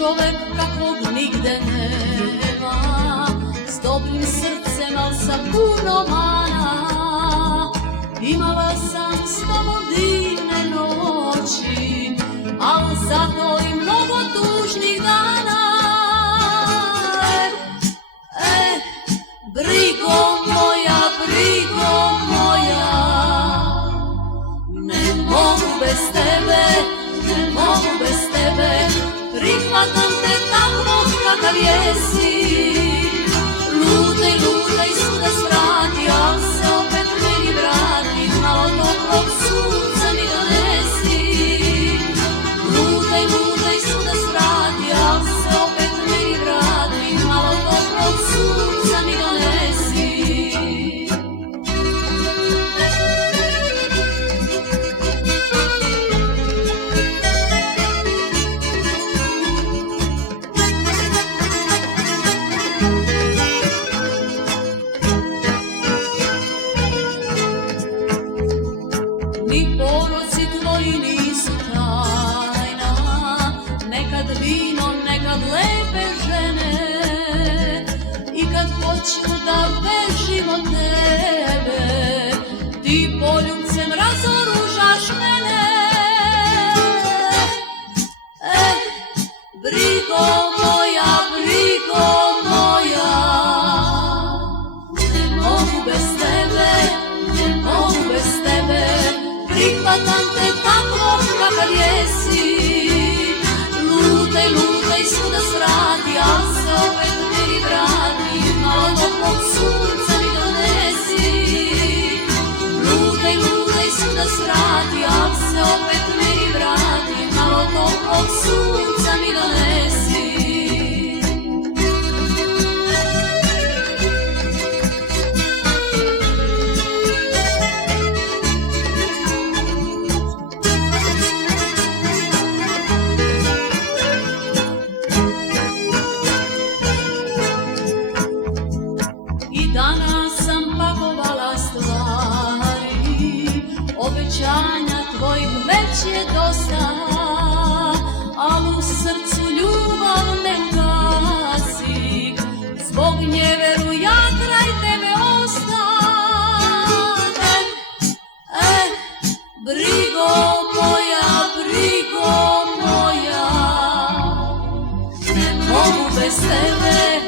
čovek kakvog nigde nema, s dobrim srcem, al sa puno mana. Imala sam s tobom divne noći, al zato i mnogo tužnih dana. Brigo moja, ne mogu bez tebe, ne mogu bez tebe. Prihvatam te takvog kakav jesi. Lutaj, lutaj, svuda svrati, al se opet meni vrati. Malo toplog sunca mi donesi. Lutaj, lutaj, svuda svrati, al se opet meni vrati. Malo toplog sunca mi donesi. Ni poroci tvoji nisu tajna, nekad vino, nekad lepe žene. I kad hoću da bežim od tebe, ti poljubcem razoružaš mene. Brigo moja, ne mogu bez tebe, ne mogu bez tebe. Prihvatam te takvog kakav jesi. Lutaj, lutaj, svuda svrati, al se opet meni vrati. Malo toplog sunca mi donesi. Lutaj, lutaj, svuda svrati, al se opet meni vrati. Malo toplog sunca mi donesi. Danas sam pakovala stvari, obećanja tvojih već je dosta, al u srcu ljubav ne gasi. Zbog njeveru ja kraj tebe ostane. Brigo moja, ne mogu bez tebe.